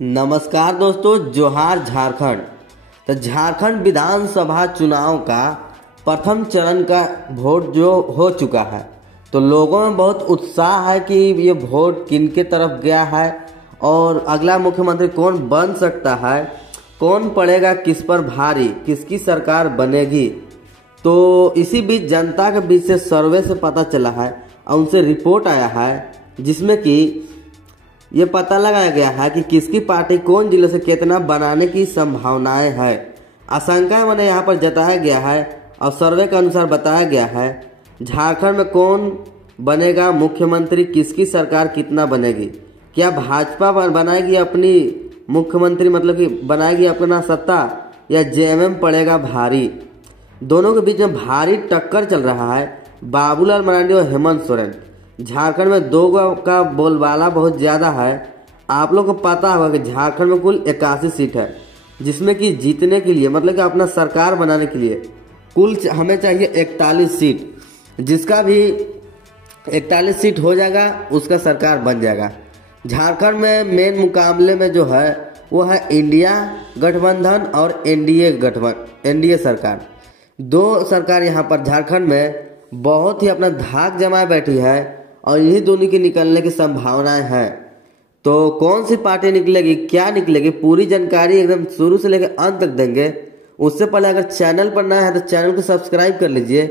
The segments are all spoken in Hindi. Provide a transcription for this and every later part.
नमस्कार दोस्तों, जोहार झारखंड। तो झारखंड विधानसभा चुनाव का प्रथम चरण का वोट जो हो चुका है, तो लोगों में बहुत उत्साह है कि ये वोट किनके तरफ गया है और अगला मुख्यमंत्री कौन बन सकता है, कौन पड़ेगा किस पर भारी, किसकी सरकार बनेगी। तो इसी बीच जनता के बीच से सर्वे से पता चला है और उनसे रिपोर्ट आया है, जिसमें कि ये पता लगाया गया है कि किसकी पार्टी कौन जिले से कितना बनाने की संभावनाएं है। आशंकाएं मैंने यहाँ पर जताया गया है और सर्वे के अनुसार बताया गया है झारखंड में कौन बनेगा मुख्यमंत्री, किसकी सरकार कितना बनेगी। क्या भाजपा बनाएगी अपनी मुख्यमंत्री, मतलब कि बनाएगी अपना सत्ता, या जेएमएम पड़ेगा भारी। दोनों के बीच में भारी टक्कर चल रहा है, बाबूलाल मरांडी और हेमंत सोरेन। झारखंड में दो का बोलबाला बहुत ज़्यादा है। आप लोग को पता होगा कि झारखंड में कुल 81 सीट है, जिसमें कि जीतने के लिए, मतलब कि अपना सरकार बनाने के लिए कुल हमें चाहिए 41 सीट। जिसका भी 41 सीट हो जाएगा उसका सरकार बन जाएगा। झारखंड में मेन मुकाबले में जो है वो है इंडिया गठबंधन और एनडीए सरकार। दो सरकार यहाँ पर झारखंड में बहुत ही अपना धाक जमाए बैठी है और यही दोनों की निकलने की संभावनाएं हैं। तो कौन सी पार्टी निकलेगी, क्या निकलेगी, पूरी जानकारी एकदम शुरू से लेकर अंत तक देंगे। उससे पहले अगर चैनल पर नया है तो चैनल को सब्सक्राइब कर लीजिए,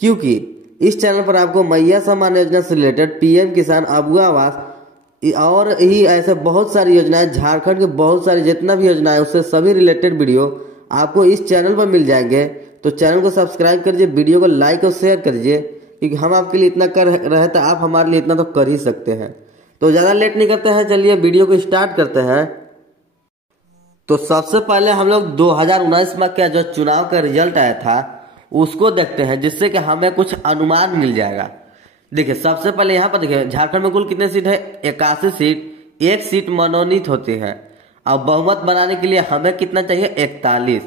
क्योंकि इस चैनल पर आपको मैया सम्मान योजना से रिलेटेड, पीएम किसान, अबुआ आवास और ही ऐसे बहुत सारी योजनाएं, झारखंड की बहुत सारी जितना भी योजनाएं उससे सभी रिलेटेड वीडियो आपको इस चैनल पर मिल जाएंगे। तो चैनल को सब्सक्राइब करिए, वीडियो को लाइक और शेयर करिए, क्योंकि हम आपके लिए इतना कर रहे तो आप हमारे लिए इतना तो कर ही सकते हैं। तो ज़्यादा लेट नहीं करते हैं, चलिए वीडियो को स्टार्ट करते हैं। तो सबसे पहले हम लोग 2019 में क्या जो चुनाव का रिजल्ट आया था उसको देखते हैं, जिससे कि हमें कुछ अनुमान मिल जाएगा। देखिए सबसे पहले यहाँ पर देखिए झारखंड में कुल कितने सीट है, 81 सीट। एक सीट मनोनीत होती है और बहुमत बनाने के लिए हमें कितना चाहिए, 41।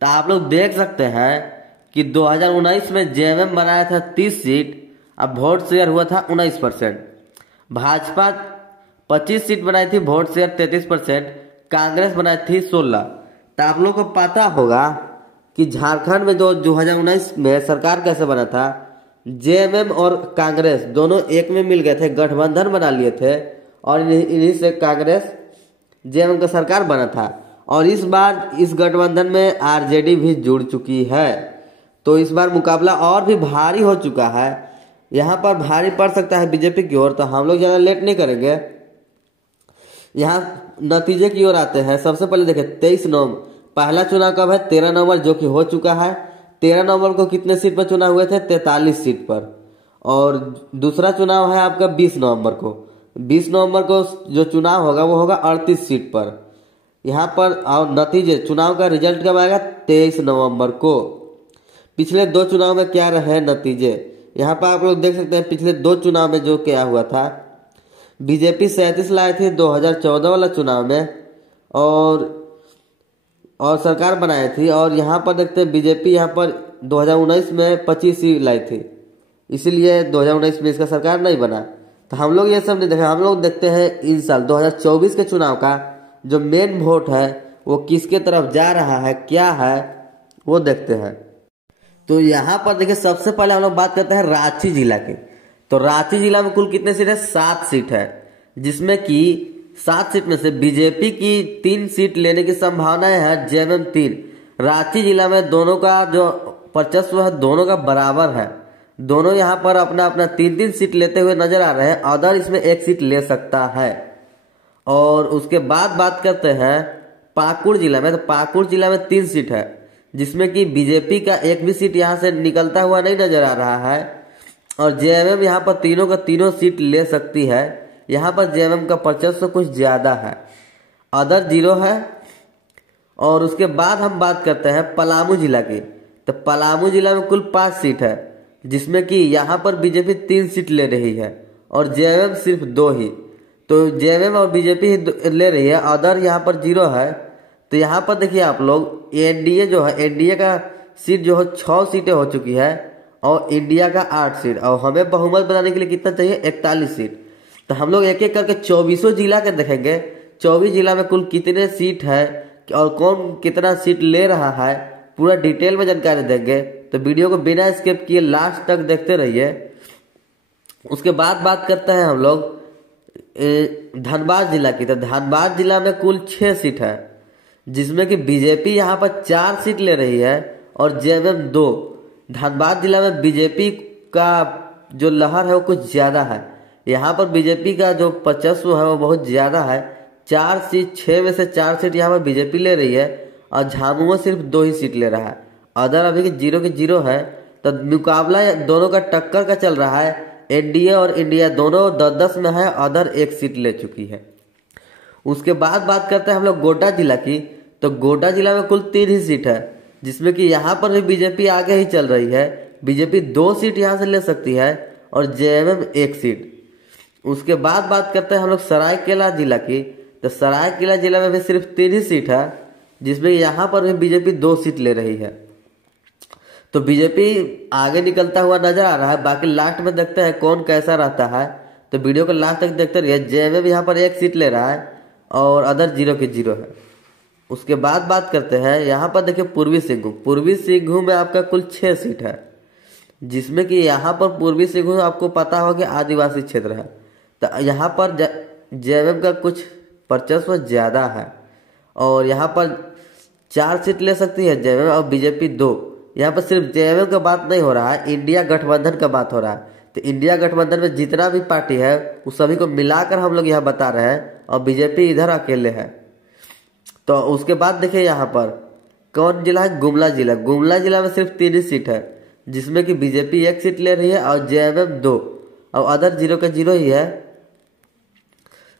तो आप लोग देख सकते हैं कि 2019 में जेएमएम बनाया था 30 सीट, अब वोट शेयर हुआ था 19%। भाजपा 25 सीट बनाई थी, वोट शेयर 33%। कांग्रेस बनाई थी 16। तो आप लोग को पता होगा कि झारखंड में जो 2019 में सरकार कैसे बना था, जेएमएम और कांग्रेस दोनों एक में मिल गए थे, गठबंधन बना लिए थे और इन्हीं से कांग्रेस जेएमएम का सरकार बना था। और इस बार इस गठबंधन में आरजेडी भी जुड़ चुकी है, तो इस बार मुकाबला और भी भारी हो चुका है। यहाँ पर भारी पड़ सकता है बीजेपी की ओर। तो हम लोग ज़्यादा लेट नहीं करेंगे, यहाँ नतीजे की ओर आते हैं। सबसे पहले देखें 23 नवंबर पहला चुनाव कब है, 13 नवंबर, जो कि हो चुका है। 13 नवंबर को कितने सीट पर चुनाव हुए थे, 43 सीट पर। और दूसरा चुनाव है आपका 20 नवंबर को। 20 नवंबर को जो चुनाव होगा वो होगा 38 सीट पर। यहाँ पर और नतीजे चुनाव का रिजल्ट कब आएगा, 23 नवंबर को। पिछले दो चुनाव में क्या रहे नतीजे, यहाँ पर आप लोग देख सकते हैं। पिछले दो चुनाव में जो क्या हुआ था, बीजेपी 37 लाए थे 2014 वाला चुनाव में और सरकार बनाई थी। और यहाँ पर देखते हैं बीजेपी यहाँ पर 2019 में 25 ही लाई थी, इसीलिए 2019 में इसका सरकार नहीं बना। तो हम लोग ये सब नहीं देखे, हम लोग देखते हैं इस साल 2024 के चुनाव का जो मेन वोट है वो किसके तरफ जा रहा है, क्या है वो देखते हैं। तो यहाँ पर देखिए सबसे पहले हम लोग बात करते हैं रांची जिला की। तो रांची जिला में कुल कितने सीट है, 7 सीट है, जिसमें कि 7 सीट में से बीजेपी की 3 सीट लेने की संभावनाएं है, जेएमएम 3। रांची जिला में दोनों का जो वर्चस्व है दोनों का बराबर है। दोनों यहाँ पर अपना अपना 3-3 सीट लेते हुए नजर आ रहे हैं। अदर इसमें 1 सीट ले सकता है। और उसके बाद बात करते हैं पाकुड़ जिला में। तो पाकुड़ जिला में 3 सीट है, जिसमें कि बीजेपी का एक भी सीट यहाँ से निकलता हुआ नहीं नजर आ रहा है। और जेएमएम यहाँ पर तीनों का तीनों सीट ले सकती है। यहाँ पर जेएमएम का वर्चस्व कुछ ज्यादा है, अदर 0 है। और उसके बाद हम बात करते हैं पलामू जिला की। तो पलामू जिला में कुल 5 सीट है, जिसमें कि यहाँ पर बीजेपी 3 सीट ले रही है और जेएमएम सिर्फ 2 ही। तो जेएमएम और बीजेपी ही ले रही है, अदर यहाँ पर 0 है। तो यहाँ पर देखिए आप लोग एनडीए जो है, एनडीए का सीट जो है 6 सीटें हो चुकी है और इंडिया का 8 सीट। और हमें बहुमत बनाने के लिए कितना चाहिए, 41 सीट। तो हम लोग एक एक करके 24 जिला के देखेंगे। 24 जिला में कुल कितने सीट है और कौन कितना सीट ले रहा है, पूरा डिटेल में जानकारी देंगे। तो वीडियो को बिना स्किप किए लास्ट तक देखते रहिए। उसके बाद बात करते हैं हम लोग धनबाद जिला की। तो धनबाद जिला में कुल 6 सीट है, जिसमें कि बीजेपी यहाँ पर 4 सीट ले रही है और जेएमएम 2। धनबाद जिला में बीजेपी का जो लहर है वो कुछ ज़्यादा है। यहाँ पर बीजेपी का जो वर्चस्व है वो बहुत ज़्यादा है। 4 सीट, 6 में से 4 सीट यहाँ पर बीजेपी ले रही है और झामुमो सिर्फ 2 ही सीट ले रहा है। अदर अभी के जीरो है। तो मुकाबला दोनों का टक्कर का चल रहा है। एनडीए और इंडिया दोनों 10-10 में है, अदर 1 सीट ले चुकी है। उसके बाद बात करते हैं हम लोग गोड्डा जिला की। तो गोड्डा जिला में कुल 3 ही सीट है, जिसमें कि यहाँ पर भी बीजेपी आगे ही चल रही है। बीजेपी 2 सीट यहाँ से ले सकती है और जेएमएम 1 सीट। उसके बाद बात करते हैं हम लोग सरायकेला जिला की। तो सरायकेला जिला में भी सिर्फ 3 ही सीट है, जिसमें यहाँ पर भी बीजेपी 2 सीट ले रही है। तो बीजेपी आगे निकलता हुआ नजर आ रहा है। बाकी लास्ट में देखते हैं कौन कैसा रहता है। तो वीडियो को लास्ट तक देखते रहिए। जेएमएम यहाँ पर 1 सीट ले रहा है और अदर 0 के 0 है। उसके बाद बात करते हैं यहाँ पर देखिए पूर्वी सिंहभूम। पूर्वी सिंहभूम में आपका कुल 6 सीट है, जिसमें कि यहाँ पर पूर्वी सिंहभूम आपको पता होगा कि आदिवासी क्षेत्र है। तो यहाँ पर जेएमएम का कुछ वर्चस्व ज़्यादा है और यहाँ पर 4 सीट ले सकती है जेएमएम और बीजेपी 2। यहाँ पर सिर्फ जेएमएम का बात नहीं हो रहा है, इंडिया गठबंधन का बात हो रहा है। तो इंडिया गठबंधन में जितना भी पार्टी है उस सभी को मिलाकर हम लोग यहाँ बता रहे हैं और बीजेपी इधर अकेले है। तो उसके बाद देखिए यहाँ पर कौन जिला है, गुमला जिला। गुमला जिला में सिर्फ 3 ही सीट है, जिसमें कि बीजेपी 1 सीट ले रही है और जेएमएम 2 और अदर 0 के 0 ही है।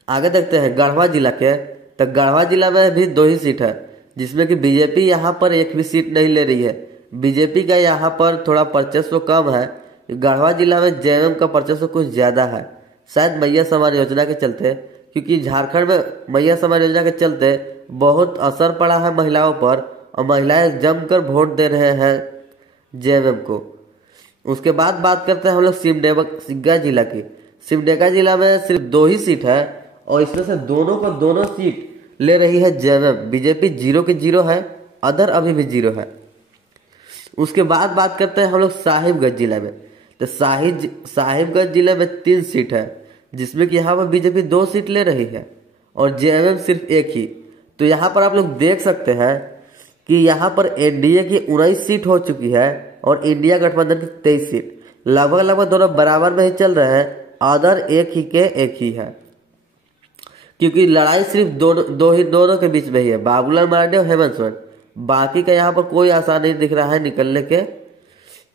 आगे देखते हैं गढ़वा जिला के। तो गढ़वा जिला में भी 2 ही सीट है, जिसमें कि बीजेपी यहाँ पर 1 भी सीट नहीं ले रही है। बीजेपी का यहाँ पर थोड़ा वर्चस्व कम है। गढ़वा जिला में जेएमएम का वर्चस्व कुछ ज़्यादा है, शायद मैया समान योजना के चलते, क्योंकि झारखंड में मैया समान योजना के चलते बहुत असर पड़ा है महिलाओं पर और महिलाएं जमकर वोट दे रहे हैं जेएमएम को। उसके बाद बात करते हैं हम लोग सिमडेगा जिला की। सिमडेगा जिला में सिर्फ 2 ही सीट है और इसमें से दोनों सीट ले रही है जेएमएम। बीजेपी 0 के 0 है, अदर अभी भी 0 है। उसके बाद बात करते हैं हम लोग साहिबगंज जिला में। तो साहिबगंज जिले में 3 सीट है, जिसमें कि यहाँ पर बीजेपी 2 सीट ले रही है और जेएमएम सिर्फ 1 ही। तो यहाँ पर आप लोग देख सकते हैं कि यहाँ पर एनडीए की 19 सीट हो चुकी है और इंडिया गठबंधन की 23 सीट। लगभग दोनों बराबर में ही चल रहे हैं, अदर 1 ही के 1 ही है, क्योंकि लड़ाई सिर्फ दोनों के बीच में ही है, बाबूलाल मरांडी और हेमंत सोरेन। बाकी का यहाँ पर कोई आसार नहीं दिख रहा है निकलने के।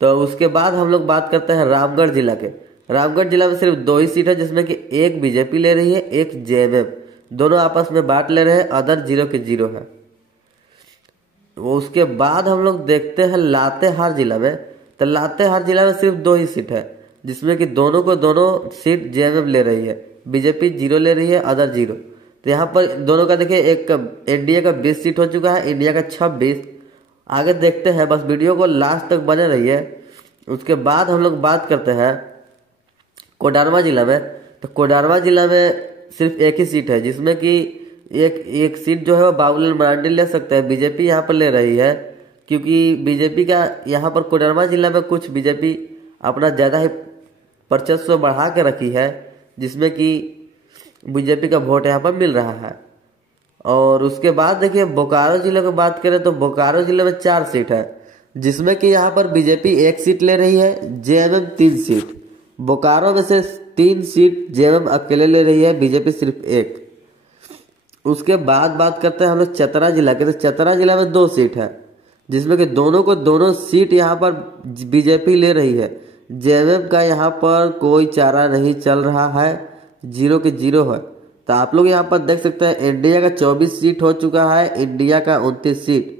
तो उसके बाद हम लोग बात करते हैं रामगढ़ जिला के। रामगढ़ जिला में सिर्फ 2 ही सीट है, जिसमें कि 1 बीजेपी ले रही है, 1 जेएमएम। दोनों आपस में बांट ले रहे हैं, अदर 0 के 0 है। उसके बाद हम लोग देखते हैं लातेहार जिला में। तो लातेहार जिला में सिर्फ 2 ही सीट है, जिसमें कि दोनों सीट जेएमएम ले रही है। बीजेपी 0 ले रही है, अदर 0। तो यहाँ पर दोनों का देखिए, एक एनडीए का 20 सीट हो चुका है, इंडिया का 26। आगे देखते हैं, बस वीडियो को लास्ट तक बने रहिए। उसके बाद हम लोग बात करते हैं कोडरमा जिला में। तो कोडरमा जिला में सिर्फ 1 ही सीट है, जिसमें कि एक सीट जो है वो बाबूलाल मरांडी ले सकते हैं। बीजेपी यहाँ पर ले रही है, क्योंकि बीजेपी का यहाँ पर कोडरमा जिला में कुछ बीजेपी अपना ज़्यादा ही वर्चस्व बढ़ा के रखी है, जिसमें कि बीजेपी का वोट यहाँ पर मिल रहा है। और उसके बाद देखिए बोकारो जिले की बात करें तो बोकारो जिले में 4 सीट है, जिसमें कि यहाँ पर बीजेपी 1 सीट ले रही है, जेएमएम 3 सीट। बोकारो में से 3 सीट जेएमएम अकेले ले रही है, बीजेपी सिर्फ 1। उसके बाद बात करते हैं हम लोग चतरा जिला के। तो चतरा जिला में 2 सीट है, जिसमें कि दोनों सीट यहाँ पर बीजेपी ले रही है। जेएमएम का यहाँ पर कोई चारा नहीं चल रहा है, 0 के 0 है। तो आप लोग यहाँ पर देख सकते हैं इंडिया का 24 सीट हो चुका है, इंडिया का 29 सीट।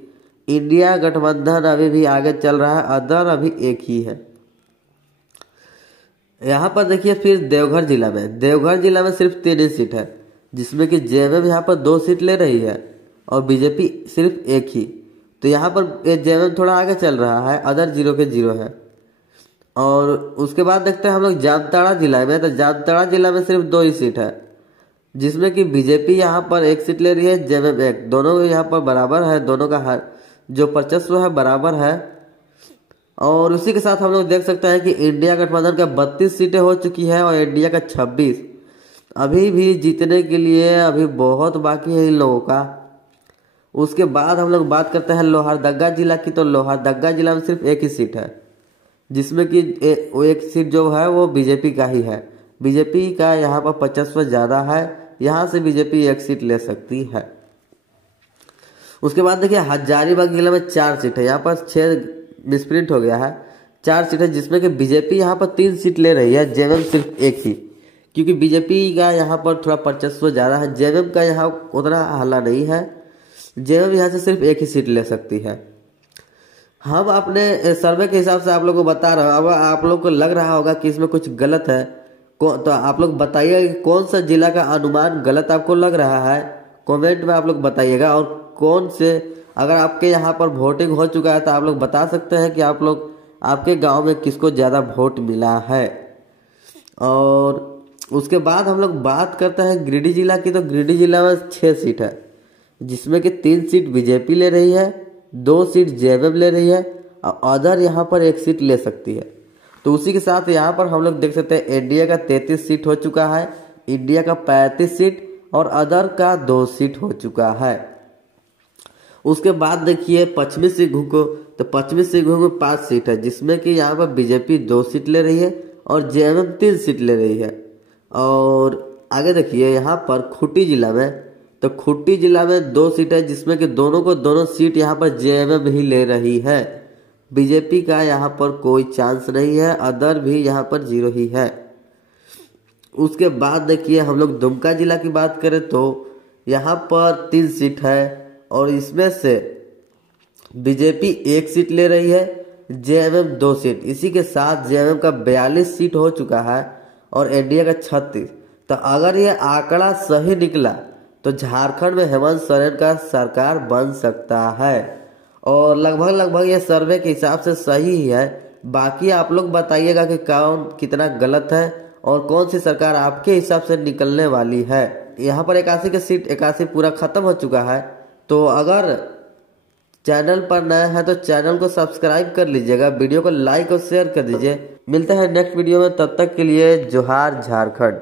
इंडिया गठबंधन अभी भी आगे चल रहा है, अदर अभी 1 ही है। यहाँ पर देखिए फिर देवघर जिला में सिर्फ 3 ही सीट है, जिसमें कि जेएमएम यहाँ पर 2 सीट ले रही है और बीजेपी सिर्फ 1 ही। तो यहाँ पर जेएमएम थोड़ा आगे चल रहा है, अदर 0 के 0 है। और उसके बाद देखते हैं हम लोग जामताड़ा जिला में। तो जामताड़ा जिला में सिर्फ 2 ही सीट है, जिसमें कि बीजेपी यहाँ पर 1 सीट ले रही है, जेएमएम 1। दोनों यहाँ पर बराबर है, दोनों का हर जो वर्चस्व है बराबर है। और उसी के साथ हम लोग देख सकते हैं कि इंडिया गठबंधन का 32 सीटें हो चुकी है और इंडिया का 26। अभी भी जीतने के लिए अभी बहुत बाकी है इन लोगों का। उसके बाद हम लोग बात करते हैं लोहरदगा जिला की। तो लोहरदगा जिला में सिर्फ 1 ही सीट है, जिसमें कि वो 1 सीट जो है वो बीजेपी का ही है। बीजेपी का यहाँ पर वर्चस्व ज़्यादा है, यहाँ से बीजेपी 1 सीट ले सकती है। उसके बाद देखिए हजारीबाग जिला में 4 सीट है, यहाँ पर 6 मिसप्रिंट हो गया है। 4 सीट है, जिसमें कि बीजेपी यहाँ पर 3 सीट ले रही है, जेएमएम सिर्फ 1 ही, क्योंकि बीजेपी का यहाँ पर थोड़ा वर्चस्व ज़्यादा है। जेएमएम का यहाँ उतना हल्ला नहीं है, जेएमएम यहाँ से सिर्फ 1 ही सीट ले सकती है। हम अपने सर्वे के हिसाब से आप लोगों को बता रहा हूँ। अब आप लोग को लग रहा होगा कि इसमें कुछ गलत है, तो आप लोग बताइए कौन सा जिला का अनुमान गलत आपको लग रहा है, कमेंट में आप लोग बताइएगा। और कौन से, अगर आपके यहाँ पर वोटिंग हो चुका है तो आप लोग बता सकते हैं कि आप लोग आपके गांव में किसको ज़्यादा वोट मिला है। और उसके बाद हम लोग बात करते हैं गिरिडीह जिला की। तो गिरिडीह जिला में 6 सीट है, जिसमें कि 3 सीट बीजेपी ले रही है, 2 सीट जेएमएम ले रही है और अदर यहाँ पर 1 सीट ले सकती है। तो उसी के साथ यहाँ पर हम लोग देख सकते हैं एनडीए का 33 सीट हो चुका है, इंडिया का 35 सीट और अदर का 2 सीट हो चुका है। उसके बाद देखिए पश्चिमी सिंहभूम को। तो पश्चिमी सिंहभूम में 5 सीट है, जिसमें कि यहाँ पर बीजेपी 2 सीट ले रही है और जेएमएम 3 सीट ले रही है। और आगे देखिए यहाँ पर खूंटी जिला में। तो खूंटी जिला में 2 सीट है, जिसमें कि दोनों सीट यहाँ पर जेएमएम ही ले रही है। बीजेपी का यहाँ पर कोई चांस नहीं है, अदर भी यहाँ पर 0 ही है। उसके बाद देखिए हम लोग दुमका जिला की बात करें तो यहाँ पर 3 सीट है और इसमें से बीजेपी 1 सीट ले रही है, जेएमएम 2 सीट। इसी के साथ जेएमएम का 42 सीट हो चुका है और एनडीए का 36। तो अगर ये आंकड़ा सही निकला तो झारखंड में हेमंत सोरेन का सरकार बन सकता है। और लगभग ये सर्वे के हिसाब से सही ही है। बाकी आप लोग बताइएगा कि कौन कितना गलत है और कौन सी सरकार आपके हिसाब से निकलने वाली है। यहाँ पर 81 की सीट 81 पूरा खत्म हो चुका है। तो अगर चैनल पर नया है तो चैनल को सब्सक्राइब कर लीजिएगा, वीडियो को लाइक और शेयर कर दीजिए। मिलते हैं नेक्स्ट वीडियो में, तब तक के लिए जोहार झारखंड।